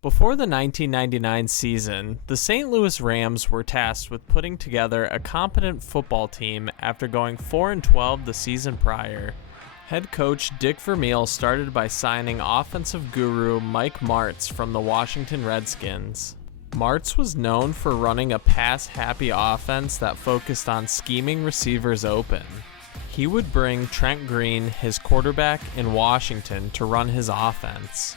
Before the 1999 season, the St. Louis Rams were tasked with putting together a competent football team after going 4-12 the season prior. Head coach Dick Vermiel started by signing offensive guru Mike Martz from the Washington Redskins. Martz was known for running a pass-happy offense that focused on scheming receivers open. He would bring Trent Green, his quarterback in Washington, to run his offense.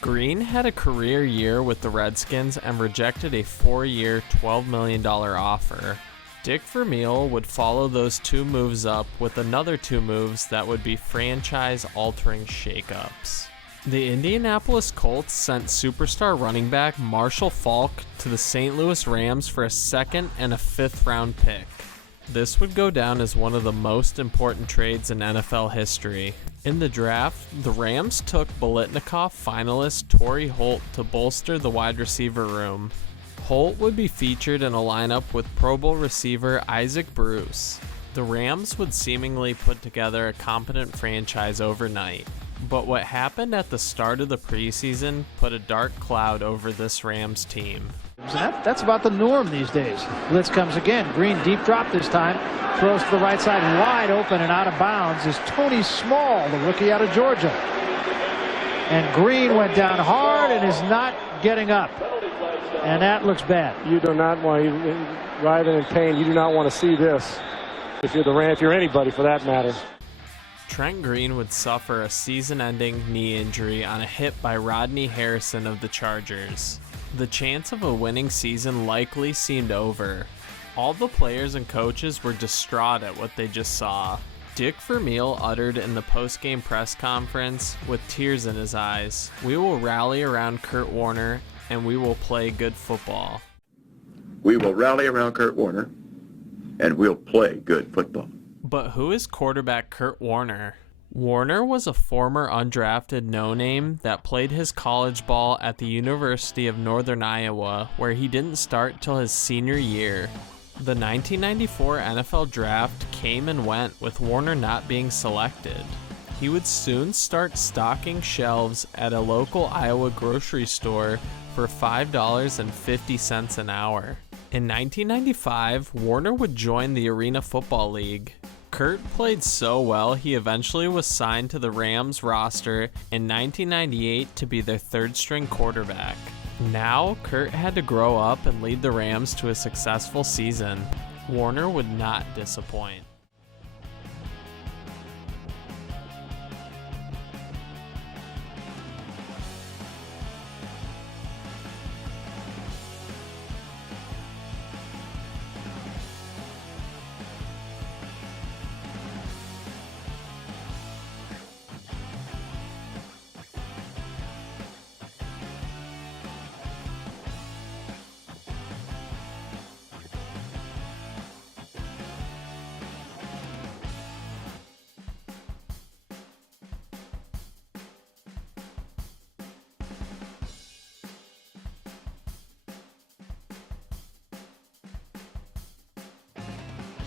Green had a career year with the Redskins and rejected a 4-year, $12 million offer. Dick Vermeil would follow those two moves up with another two moves that would be franchise-altering shakeups. The Indianapolis Colts sent superstar running back Marshall Faulk to the St. Louis Rams for a second and a fifth-round pick. This would go down as one of the most important trades in NFL history. In the draft, the Rams took Biletnikoff finalist Torrey Holt to bolster the wide receiver room. Holt would be featured in a lineup with Pro Bowl receiver Issac Bruce. The Rams would seemingly put together a competent franchise overnight. But what happened at the start of the preseason put a dark cloud over this Rams team. That's about the norm these days. Blitz comes again. Green deep drop this time. Throws to the right side, wide open and out of bounds is Tony Small, the rookie out of Georgia. And Green went down hard and is not getting up. And that looks bad. You do not want to, rather than pain, you do not want to see this if you're the Rams, if you're anybody for that matter. Trent Green would suffer a season-ending knee injury on a hit by Rodney Harrison of the Chargers. The chance of a winning season likely seemed over. All the players and coaches were distraught at what they just saw. Dick Vermeil uttered in the post-game press conference, with tears in his eyes, "We will rally around Kurt Warner, and we will play good football." We will rally around Kurt Warner, and we'll play good football. But who is quarterback Kurt Warner? Warner was a former undrafted no-name that played his college ball at the University of Northern Iowa, where he didn't start till his senior year. The 1994 NFL draft came and went with Warner not being selected. He would soon start stocking shelves at a local Iowa grocery store for $5.50 an hour. In 1995, Warner would join the Arena Football League. Kurt played so well he eventually was signed to the Rams roster in 1998 to be their third-string quarterback. Now, Kurt had to grow up and lead the Rams to a successful season. Warner would not disappoint.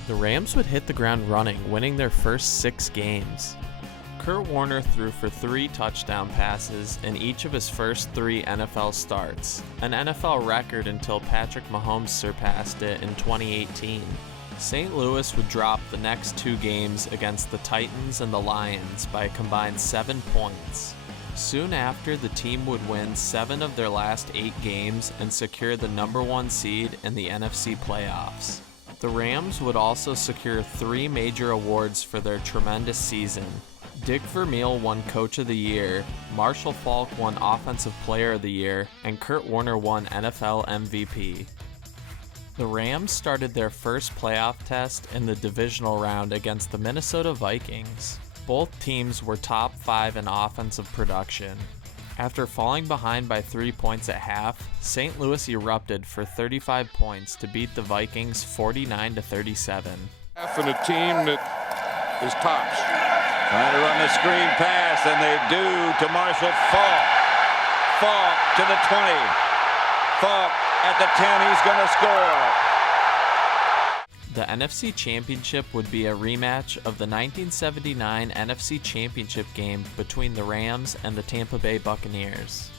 The Rams would hit the ground running, winning their first 6 games. Kurt Warner threw for 3 touchdown passes in each of his first 3 NFL starts, an NFL record until Patrick Mahomes surpassed it in 2018. St. Louis would drop the next 2 games against the Titans and the Lions by a combined 7 points. Soon after, the team would win 7 of their last 8 games and secure the number 1 seed in the NFC playoffs. The Rams would also secure 3 major awards for their tremendous season. Dick Vermeil won Coach of the Year, Marshall Faulk won Offensive Player of the Year, and Kurt Warner won NFL MVP. The Rams started their first playoff test in the divisional round against the Minnesota Vikings. Both teams were top 5 in offensive production. After falling behind by 3 points at half, St. Louis erupted for 35 points to beat the Vikings 49-37. And a team that is tops. Trying to run the screen pass, and they do to Marshall Faulk. Faulk to the 20. Faulk at the 10, he's going to score. The NFC Championship would be a rematch of the 1979 NFC Championship game between the Rams and the Tampa Bay Buccaneers.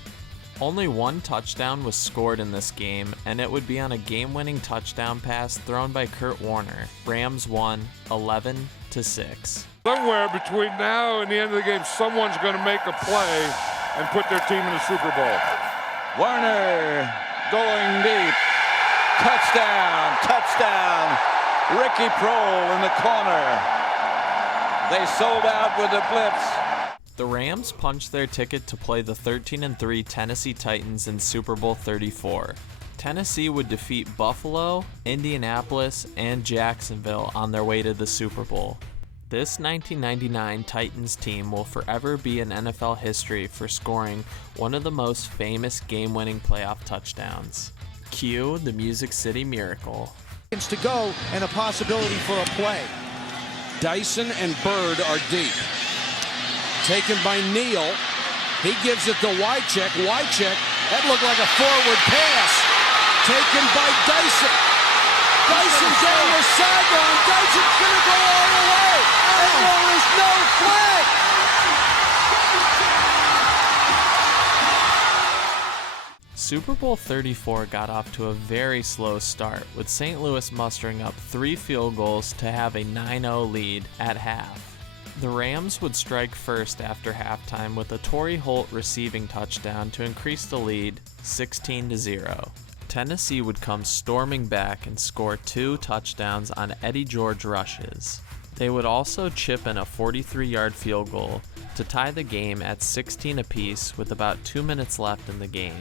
Only one touchdown was scored in this game, and it would be on a game-winning touchdown pass thrown by Kurt Warner. Rams won 11-6. Somewhere between now and the end of the game, someone's going to make a play and put their team in the Super Bowl. Warner going deep. Touchdown, touchdown. Ricky Prohl in the corner. They sold out with the blitz. The Rams punched their ticket to play the 13-3 Tennessee Titans in Super Bowl 34. Tennessee would defeat Buffalo, Indianapolis, and Jacksonville on their way to the Super Bowl. This 1999 Titans team will forever be in NFL history for scoring one of the most famous game-winning playoff touchdowns. Cue the Music City Miracle. To go and a possibility for a play. Dyson and Bird are deep. Taken by Neal. He gives it to Wycheck. Wycheck, that looked like a forward pass. Taken by Dyson. Dyson down the sideline. Dyson's going to go all the way. And there is no flag. Super Bowl 34 got off to a very slow start, with St. Louis mustering up 3 field goals to have a 9-0 lead at half. The Rams would strike first after halftime with a Torrey Holt receiving touchdown to increase the lead 16-0. Tennessee would come storming back and score 2 touchdowns on Eddie George rushes. They would also chip in a 43-yard field goal to tie the game at 16 apiece with about 2 minutes left in the game.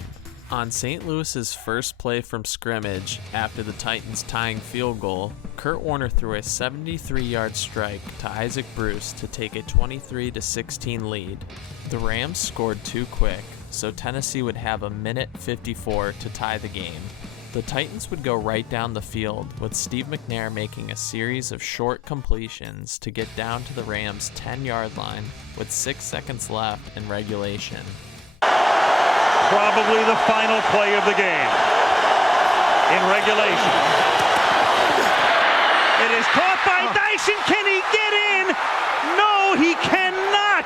On St. Louis's first play from scrimmage after the Titans' tying field goal, Kurt Warner threw a 73-yard strike to Issac Bruce to take a 23-16 lead. The Rams scored too quick, so Tennessee would have a minute 54 to tie the game. The Titans would go right down the field, with Steve McNair making a series of short completions to get down to the Rams' 10-yard line with 6 seconds left in regulation. Probably the final play of the game in regulation. It is caught by Dyson. Can he get in? No, he cannot.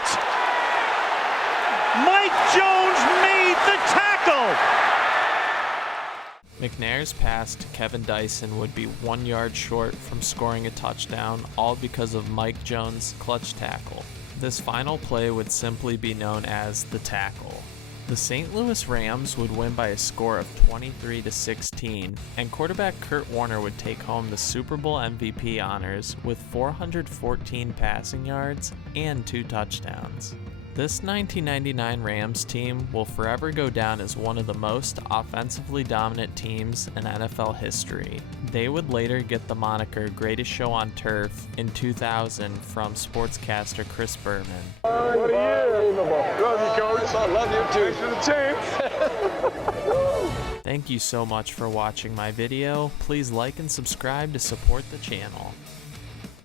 Mike Jones made the tackle. McNair's pass to Kevin Dyson would be 1 yard short from scoring a touchdown, all because of Mike Jones' clutch tackle. This final play would simply be known as the tackle. The St. Louis Rams would win by a score of 23-16, and quarterback Kurt Warner would take home the Super Bowl MVP honors with 414 passing yards and 2 touchdowns. This 1999 Rams team will forever go down as one of the most offensively dominant teams in NFL history. They would later get the moniker Greatest Show on Turf in 2000 from sportscaster Chris Berman. What a year! Love you, Coach. I love you too. Thanks for the team. Thank you so much for watching my video. Please like and subscribe to support the channel.